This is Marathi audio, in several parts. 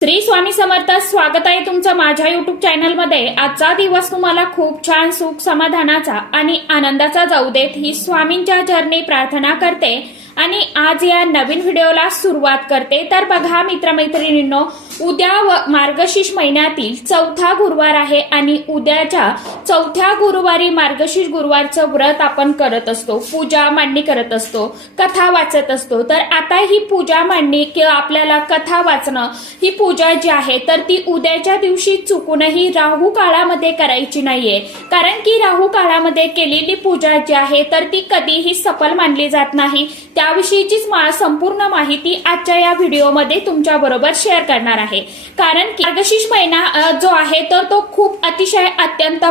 श्री स्वामी समर्थ. स्वागत आहे तुमचं माझ्या युट्यूब चॅनलमध्ये. आजचा दिवस तुम्हाला खूप छान सुख समाधानाचा आणि आनंदाचा जाऊ देत ही स्वामींच्या चरणी प्रार्थना करते आणि आज या नवीन व्हिडिओला सुरुवात करते. तर बघा मित्रमैत्रिणींनो, उद्या मार्गशीर्ष महिन्यातील चौथा गुरुवार आहे आणि उद्याच्या चौथ्या गुरुवारी मार्गशीर्ष गुरुवारचं व्रत आपण करत असतो, पूजा मांडणी करत असतो, कथा वाचत असतो. तर आता ही पूजा मांडणी किंवा आपल्याला कथा वाचणं, ही पूजा जी आहे तर ती उद्याच्या दिवशी चुकूनही राहू काळामध्ये करायची नाहीये. कारण की राहू काळामध्ये केलेली पूजा जी आहे तर ती कधीही सफल मानली जात नाही. त्याविषयीचीच संपूर्ण माहिती आजच्या या व्हिडिओमध्ये तुमच्या बरोबर शेअर करणार आहे. कारण की मार्गशीर्ष महिना जो आहे तर तो खूप अतिशय अत्यंत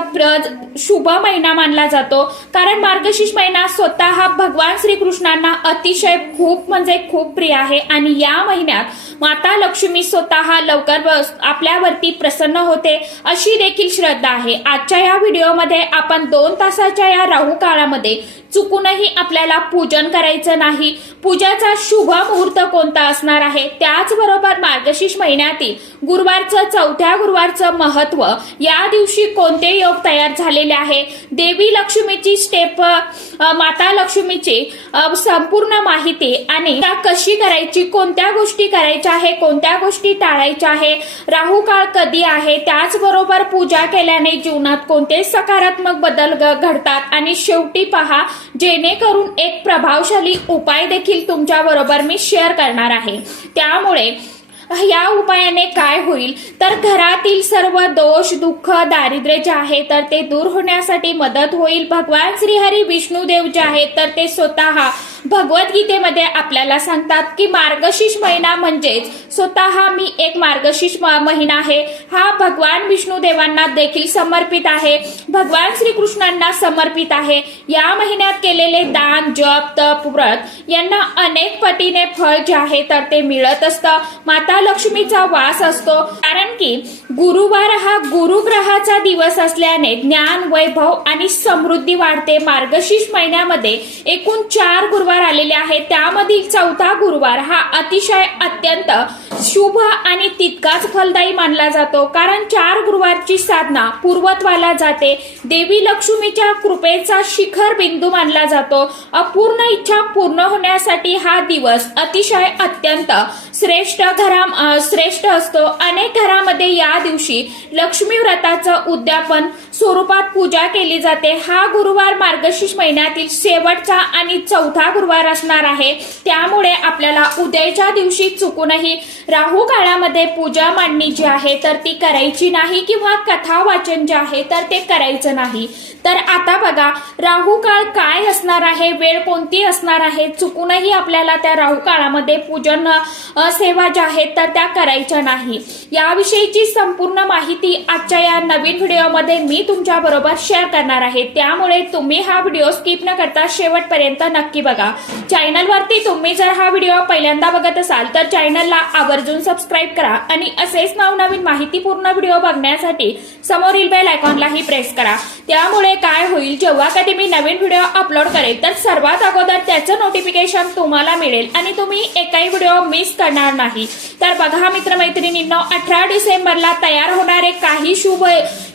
शुभ महिना मानला जातो. कारण मार्गशीर्ष महिना स्वतः भगवान श्रीकृष्णांना अतिशय खूप म्हणजे खूप प्रिय आहे आणि या महिन्यात माता लक्ष्मी स्वतः लवकर आपल्यावरती प्रसन्न होते अशी देखील श्रद्धा आहे. आजच्या या व्हिडिओमध्ये आपण 2 तासाच्या या राहू काळामध्ये चुकूनही आपल्याला पूजन करायचं नाही. पूजाचा शुभ मुहूर्त कोणता असणार आहे, त्याचबरोबर मार्गशीर्ष महिन्यातील गुरुवारचं चौथ्या गुरुवारचं महत्व, या दिवशी कोणते योग तयार झालेले आहे, देवी लक्ष्मीची स्टेप, माता लक्ष्मीची संपूर्ण माहिती आणि कशी करायची, कोणत्या गोष्टी करायच्या आहे, कोणत्या गोष्टी टाळायच्या आहे, राहू काळ कधी आहे, त्याचबरोबर पूजा केल्याने जीवनात कोणते सकारात्मक बदल घडतात आणि शेवटी पहा, जेणेकरून एक प्रभावशाली उपाय देखील तुमच्या बरोबर मी शेअर करणार आहे. त्यामुळे या उपायाने काय होईल तर घरातील सर्व दोष, दुःख, दारिद्र्य जे आहे तर ते दूर होण्यासाठी मदत होईल. भगवान श्रीहरी विष्णुदेव जे आहेत तर ते स्वतः भगवद्गीतेमध्ये आपल्याला सांगतात की मार्गशीर्ष महिना म्हणजेच स्वतः मी एक मार्गशीर्ष महिना आहे, हा भगवान विष्णुदेवांना देखील समर्पित आहे, भगवान श्रीकृष्णांना समर्पित आहे. या महिन्यात केलेले दान, जप, तप, व्रत यांना अनेक पटीने फळ जे आहे तर ते मिळत असतं. माता लक्ष्मीचा वास असतो. कारण की गुरुवार हा गुरुग्रहाचा दिवस असल्याने ज्ञान, वैभव आणि समृद्धी वाढते. मार्गशीर्ष महिन्यामध्ये एकूण 4 गुरुवार आलेले आहेत. त्यामधील चौथा गुरुवार हा अतिशय अत्यंत शुभ आणि तितकाच फलदायी मानला जातो. कारण 4 गुरुवारची साधना पूर्वत्वाला जाते. देवी लक्ष्मीच्या कृपेचा शिखर बिंदू मानला जातो. अपूर्ण इच्छा पूर्ण होण्यासाठी हा दिवस अतिशय अत्यंत श्रेष्ठ असतो. अनेक घरामध्ये या दिवशी लक्ष्मी व्रताचं उद्यापन स्वरूपात पूजा केली जाते. हा गुरुवार मार्गशीर्ष महिन्यातील शेवटचा आणि चौथा गुरुवार असणार आहे. त्यामुळे आपल्याला उद्याच्या दिवशी चुकूनही राहू काळामध्ये पूजा मांडणी जी आहे तर ती करायची नाही किंवा कथा वाचन जे आहे तर ते करायचं नाही. तर आता बघा राहू काळ काय असणार आहे, वेळ कोणती असणार आहे. चुकूनही आपल्याला त्या राहू काळामध्ये पूजन सेवा ज्या आहेत तर त्या करायच्या नाही. याविषयीची संपूर्ण माहिती आजच्या या नवीन व्हिडिओमध्ये मी तुमच्या बरोबर शेअर करणार आहे. त्यामुळे तुम्ही हा व्हिडिओ स्किप न करता शेवटपर्यंत नक्की बघा. चॅनलवरती तुम्ही जर हा व्हिडिओ पहिल्यांदा बघत असाल तर चॅनलला आवर्जून सबस्क्राईब करा आणि असेच नवनवीन माहितीपूर्ण व्हिडिओ बघण्यासाठी समोरील बेल आयकॉनलाही प्रेस करा. त्यामुळे काय होईल, जेव्हा कधी मी नवीन व्हिडिओ अपलोड करेल तर सर्वात अगोदर त्याचं नोटिफिकेशन तुम्हाला मिळेल आणि तुम्ही एकही व्हिडिओ मिस करणार नाही. तर बघा मित्रमैत्रिणींनो, 18 डिसेंबरला तयार होणारे काही शुभ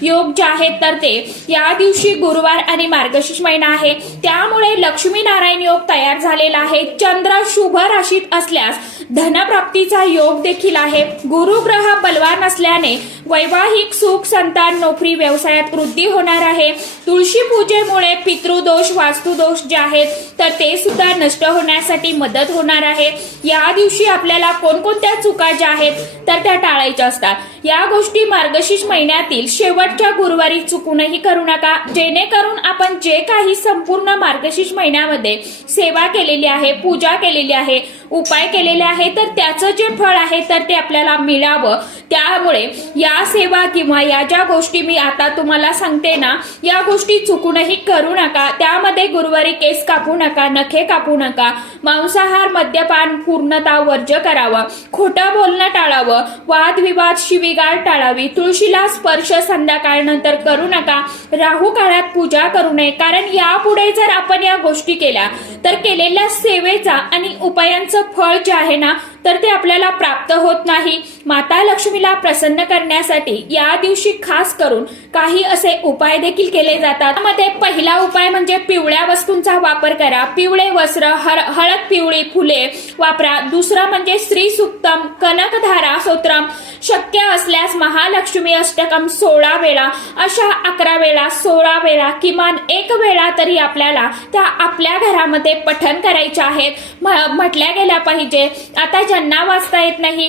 योग जे आहेत तर ते या दिवशी गुरुवार आणि मार्गशीर्ष महिना आहे. त्यामुळे लक्ष्मी नारायण योग तयार झालेला आहे. चंद्र शुभ राशीत असल्यास धनप्राप्तीचा योग देखील आहे. गुरुग्रह बलवान असल्याने वैवाहिक सुख, संतान, नोकरी, व्यवसायात वृद्धी होणार आहे. तुळशी पूजेमुळे पितृदोष, वास्तुदोष जे आहेत तर ते सुद्धा नष्ट होण्यासाठी मदत होणार आहे. या दिवशी आपल्याला कोणकोणत्या चुका ज्या आहेत तर त्या टाळायच्या असतात. या गोष्टी मार्गशीर्ष महिन्यातील शेवटच्या गुरुवारी चुकूनही करू नका. जेणेकरून आपण जे काही संपूर्ण मार्गशीर्ष महिन्यामध्ये सेवा केलेली आहे, पूजा केलेली आहे, उपाय केलेले आहे तर त्याचं जे फळ आहे तर ते आपल्याला मिळावं. त्यामुळे या सेवा किंवा या ज्या गोष्टी मी आता तुम्हाला सांगते ना, या गोष्टी चुकूनही करू नका. त्यामध्ये गुरुवारी केस कापू नका, नखे कापू नका, मांसाहार, मद्यपान पूर्णतः वर्ज्य करावं, खोटं बोलणं टाळावं, वादविवाद, शिवीगाळ टाळावी, तुळशीला स्पर्श संध्याकाळनंतर करू नका, राहू काळात पूजा करू नये. कारण यापुढे जर आपण या गोष्टी केल्या तर केलेल्या सेवेचा आणि उपायांचं त्याचं फळ जे आहे ना तर ते आपल्याला प्राप्त होत नाही। माता लक्ष्मीला प्रसन्न करण्यासाठी या दिवशी खास करून काही असे उपाय देखील केले जातात। त्यामध्ये पहिला उपाय म्हणजे पिवळ्या वस्तूंचा वापर करा। पिवळे वस्त्र, हळद पिवळी फुले वापरा। दुसरा म्हणजे श्री सुक्तम, कनकधारा स्तोत्रम, शक्य असल्यास महालक्ष्मी अष्टकम 16 वेळा, अशा 11 वेळा 16 वेळा किमान 1 वेळा तरी आपल्याला त्या आपल्या घरामध्ये पठण करायचे आहेत, म्हटल्या गेल्या पाहिजे। आता ज्यांना वाचता येत नाही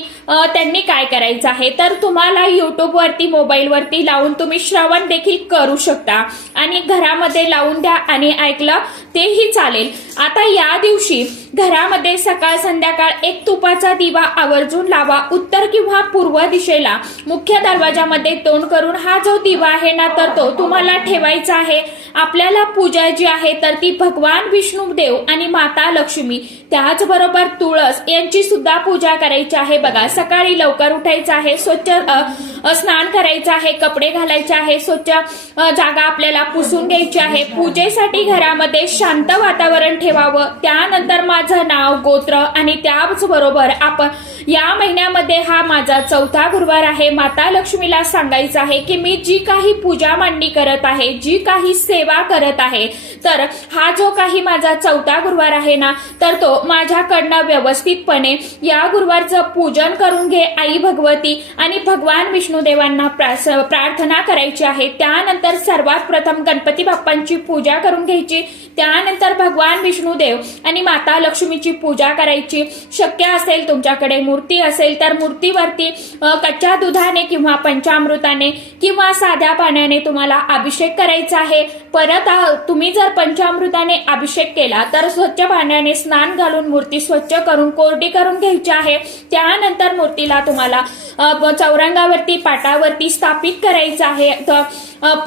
त्यांनी काय करायचं आहे तर तुम्हाला YouTube वरती मोबाईल वरती लावून तुम्ही श्रवण देखील करू शकता आणि घरामध्ये लावून द्या आणि ऐकलं तेही चालेल। आता या दिवशी घरामध्ये सकाळ संध्याकाळ एक तुपाचा दिवा आवर्जून लावा। उत्तर किंवा पूर्व दिशेला मुख्य दरवाजामध्ये तोंड करून हा जो दिवा आहे ना तर तो तुम्हाला ठेवायचा आहे। आपल्याला पूजा जी आहे तर ती भगवान विष्णुदेव आणि माता लक्ष्मी त्याचबरोबर तुळस यांची सुद्धा पूजा करायची आहे। बघा, सकाळी लवकर उठायचं आहे, स्वच्छ स्नान करायचं आहे, कपडे घालायचे आहे, स्वच्छ जागा आपल्याला पुसून घ्यायची आहे। पूजेसाठी घरामध्ये शांत वातावरण ठेवावं। त्यानंतर माझं नाव, गोत्र आणि त्याचबरोबर आपण या महिन्यामध्ये हा माझा 4था गुरुवार आहे। माता लक्ष्मीला सांगायचं आहे की मी जी काही पूजा मांडणी करत आहे, जी काही सेवा करत आहे तर हा जो काही माझा 4था गुरुवार आहे ना तर तो माझ्याकडनं व्यवस्थितपणे या गुरुवारचं पूजन करून घे आई भगवती आणि भगवान विष्णुदेवांना प्रार्थना करायची आहे। त्यानंतर सर्वात प्रथम गणपती बाप्पांची पूजा करून घ्यायची, त्यानंतर भगवान विष्णुदेव आणि माता लक्ष्मीची पूजा करायची। शक्य असेल तुमच्याकडे मूर्ती असेल तर मूर्तीवरती कच्च्या दुधाने किंवा पंचामृताने किंवा साध्या पाण्याने तुम्हाला अभिषेक करायचा आहे। परत तुम्ही जर पंचामृताने अभिषेक केला तर स्वच्छ पाण्याने स्नान घालून मूर्ती स्वच्छ करून कोरडी करून घ्यायची आहे। त्यानंतर मूर्तीला तुम्हाला चौरंगावरती पाटावरती स्थापित करायचं आहे।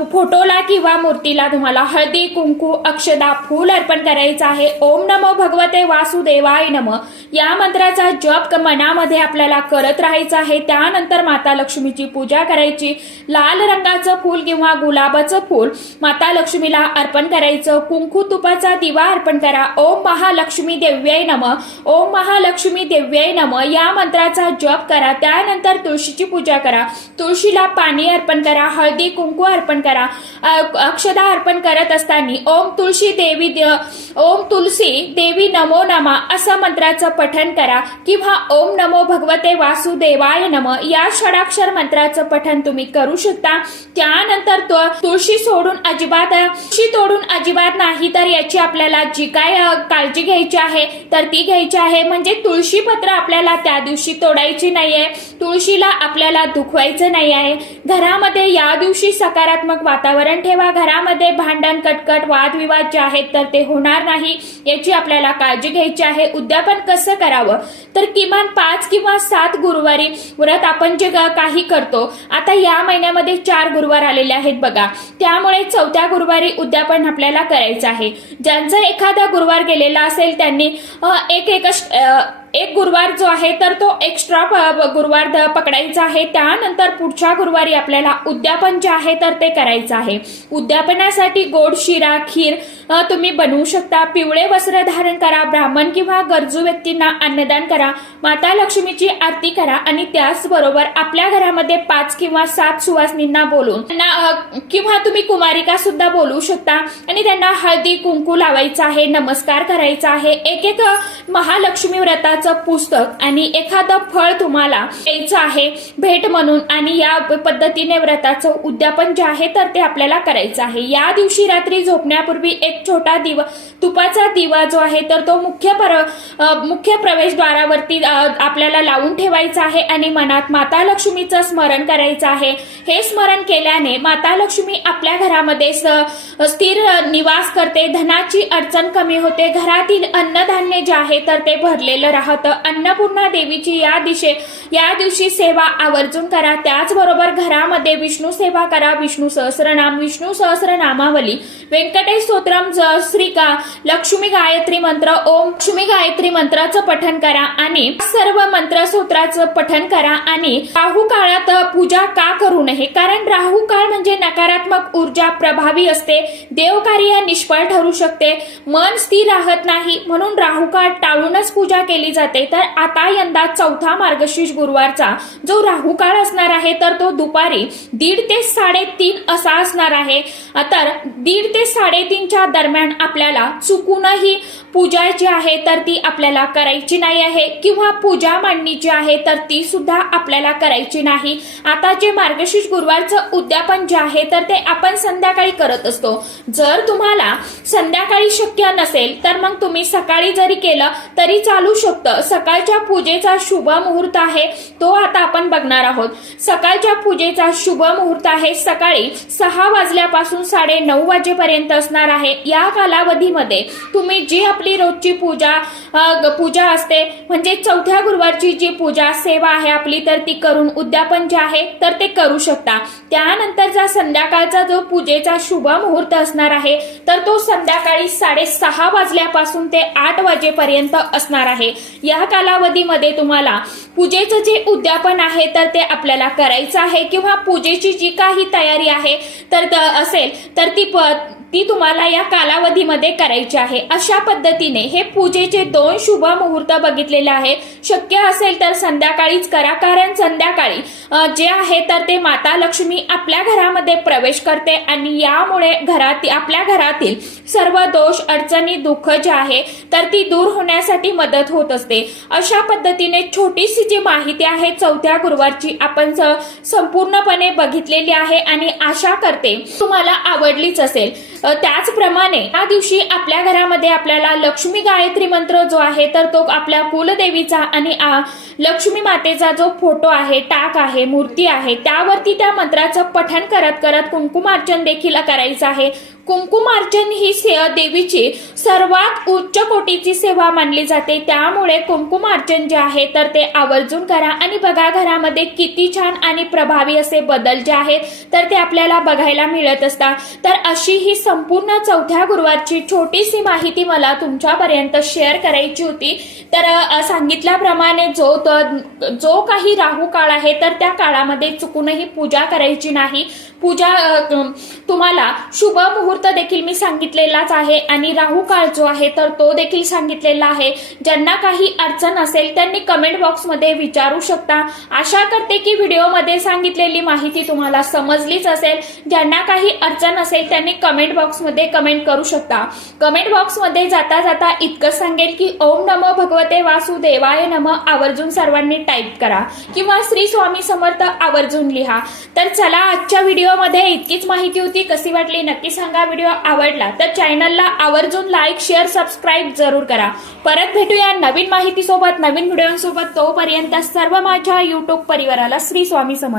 फोटोला किंवा मूर्तीला तुम्हाला हळदी कुंकू अक्षदा फूल अर्पण करायचं आहे। ओम नमो भगवते वासुदेवाय नमः या मंत्राचा जप मनामध्ये आपल्याला करत राहायचं आहे। त्यानंतर माता लक्ष्मीची पूजा करायची। लाल रंगाचं फूल किंवा गुलाबाचं फूल माता लक्ष्मीला अर्पण करायचं। कुंकू तुपाचा दिवा अर्पण करा। ओम महालक्ष्मी देव्यै नमः, ओम महालक्ष्मी देव्यै नमः या मंत्राचा जप करा। त्यानंतर तुळशीची पूजा करा। तुळशीला पाणी अर्पण करा, हळदी कुंकू अर्पण करा। अक्षदा अर्पण करत असताना ओम तुळशी देवी नमो नमः असं मंत्राचं पठण करा किंवा ओम नमो भगवते वासुदेवाय नमः या षडाक्षर मंत्राचं पठण तुम्ही करू शकता। त्यानंतर तुळशी तोडून अजिबात नाही तर याची आपल्याला जी काय काळजी घ्यायची आहे तर ती घ्यायची आहे। म्हणजे तुळशी पत्र आपल्याला त्या दिवशी तोडायची नाहीये, तुळशीला आपल्याला दुखवायचं नाही आहे। घरामध्ये या दिवशी सकारात्मक वातावरण ठेवा। घरामध्ये भांडण कटकट वादविवाद जे आहेत तर ते होणार नाही याची आपल्याला काळजी घ्यायची आहे। उद्यापन कसं करावं तर किमान 5 किंवा 7 गुरुवारी व्रत आपण जे काही करतो, आता या महिन्यामध्ये 4 गुरुवार आलेले आहेत बघा, त्यामुळे 4थ्या गुरुवारी उद्यापन आपल्याला करायचं आहे। ज्यांचा एखादा गुरुवार गेलेला असेल त्यांनी एक गुरुवार जो आहे तर तो एक्स्ट्रा गुरुवार पकडायचा आहे। त्यानंतर पुढच्या गुरुवारी आपल्याला उद्यापन जे आहे तर ते करायचं आहे। उद्यापनासाठी गोड शिरा खीर तुम्ही बनवू शकता। पिवळे वस्त्र धारण करा, ब्राह्मण किंवा गरजू व्यक्तींना अन्नदान करा, माता लक्ष्मीची आरती करा आणि त्याचबरोबर आपल्या घरामध्ये 5 किंवा 7 सुवासिनींना बोलून किंवा तुम्ही कुमारिका सुद्धा बोलवू शकता आणि त्यांना हळदी कुंकू लावायचं आहे, नमस्कार करायचा आहे। एक महालक्ष्मी व्रताचं पुस्तक आणि एखादं फळ तुम्हाला द्यायचं आहे भेट म्हणून आणि या पद्धतीने व्रताचं उद्यापन जे आहे तर ते आपल्याला करायचं आहे। या दिवशी रात्री झोपण्यापूर्वी एक छोटा तुपाचा दिवा जो आहे तर तो मुख्य प्रवेशद्वारावरती आपल्याला लावून ठेवायचा आहे आणि मनात माता लक्ष्मीचं स्मरण करायचं आहे। हे स्मरण केल्याने माता लक्ष्मी आपल्या घरामध्ये स्थिर निवास करते, धनाची अडचण कमी होते, घरातील अन्नधान्य जे आहे तर ते भरलेलं राहतं। अन्नपूर्णा देवीची या दिवशी सेवा आवर्जून करा। त्याचबरोबर घरामध्ये विष्णू सेवा करा, विष्णू सहस्रनामावली, व्यंकटेश स्तोत्रम, श्रीका, लक्ष्मी गायत्री मंत्र, ओम लक्ष्मी गायत्री मंत्राचं पठण करा आणि सर्व मंत्र स्तोत्राचं पठण करा। आणि राहू काळात पूजा का करू नये, कारण राहू काळ म्हणजे नकारात्मक ऊर्जा प्रभावी असते, देवकार्य निष्फळ ठरू शकते, मन स्थिर राहत नाही, म्हणून राहू काळ टाळूनच पूजा केली जाते। तर आता यंदा चौथा मार्गशीर्ष गुरुवारचा जो राहू काळ असणार आहे तर तो दुपारी 1:30 ते 3:30 असा असणार आहे। तर 1:30 ते 3:30च्या दरम्यान आपल्याला चुकूनही पूजा जी आहे तर ती आपल्याला करायची नाही आहे, किंवा पूजा मांडणी जी आहे तर ती सुद्धा आपल्याला करायची नाही। आता जे मार्गशीर्ष गुरुवारचं उद्यापन जे आहे तर ते आपण संध्याकाळी करत असतो। जर तुम्हाला संध्याकाळी शक्य नसेल तर मग तुम्ही सकाळी जरी केलं तरी चालू शकतं। सकाळच्या पूजेचा शुभ मुहूर्त आहे तो आता आपण बघणार आहोत। सकाळच्या पूजेचा शुभ मुहूर्त आहे सकाळी 6 वाजल्यापासून 9:30 वाजेपर्यंत असणार आहे। या कालावधीमध्ये तुम्ही जी आपली रोजची पूजा असते म्हणजे चौथ्या गुरुवारची जी पूजा सेवा आहे आपली तर ती करून उद्यापन जे आहे तर ते करू शकता। त्यानंतरचा संध्याकाळचा जो पूजेचा शुभ मुहूर्त असणार आहे तर तो संध्याकाळी 6:30 वाजल्यापासून ते 8 वाजेपर्यंत असणार आहे। या कालावधीमध्ये तुम्हाला पूजेचं जे उद्यापन आहे तर ते आपल्याला करायचं आहे, किंवा पूजेची जी काही तयारी आहे तर असेल तर ती तुम्हाला या कालावधीमध्ये करायची आहे। अशा पद्धतीने हे पूजेचे 2 शुभ मुहूर्त बघितलेले आहे। शक्य असेल तर संध्याकाळीच करा, कारण संध्याकाळी जे आहे तर ते माता लक्ष्मी आपल्या घरामध्ये प्रवेश करते आणि यामुळे आपल्या घरातील सर्व दोष अडचणी दुःख जे आहे तर ती दूर होण्यासाठी मदत होत असते। अशा पद्धतीने छोटीशी जी माहिती आहे चौथ्या गुरुवारची आपण संपूर्णपणे बघितलेली आहे आणि आशा करते तुम्हाला आवडलीच असेल। त्याचप्रमाणे या दिवशी आपल्या घरामध्ये आपल्याला लक्ष्मी गायत्री मंत्र जो आहे तर तो आपल्या कुलदेवीचा आणि लक्ष्मी मातेचा जो फोटो आहे, टाक आहे, मूर्ती आहे त्यावरती त्या मंत्राचं पठण करत करत कुंकुमार्चन देखील करायचं आहे। कुंकुमार्चन ही देवीची सर्वात उच्च कोटीची सेवा मानली जाते, त्यामुळे कुंकुमार्चन जे आहे तर ते आवर्जून करा आणि बघा घरामध्ये किती छान आणि प्रभावी असे बदल जे आहेत तर ते आपल्याला बघायला मिळत असतात। तर अशी ही संपूर्ण चौथ्या गुरुवारची छोटीशी माहिती मला तुमच्यापर्यंत शेअर करायची होती। तर सांगितल्याप्रमाणे जो काही राहू काळ आहे तर त्या काळामध्ये चुकूनही पूजा करायची नाही। पूजा तुम्हाला शुभ मुहूर्त देखील मी सांगितलेलाच आहे आणि राहू काळ जो आहे तर तो देखील सांगितलेला आहे। ज्यांना काही अडचण असेल त्यांनी कमेंट बॉक्समध्ये विचारू शकता। आशा करते की व्हिडिओमध्ये सांगितलेली माहिती तुम्हाला समजलीच असेल। ज्यांना काही अडचण असेल त्यांनी कमेंट बॉक्समध्ये कमेंट करू शकता। कमेंट बॉक्समध्ये जाता जाता इतकं सांगेल की ओम नमो भगवते वासुदेवाय नमः आवर्जून सर्वांनी टाईप करा, किंवा श्री स्वामी समर्थ आवर्जून लिहा। तर चला आजच्या व्हिडिओमध्ये इतकीच माहिती होती। कशी वाटली नक्की सांगा। व्हिडिओ आवडला तर चॅनलला आवर्जून लाईक शेअर सबस्क्राईब जरूर करा। परत भेटूया नवीन माहिती सोबत नवीन व्हिडिओसोबत। तोपर्यंत सर्व माझ्या युट्यूब परिवाराला श्री स्वामी समर्थ।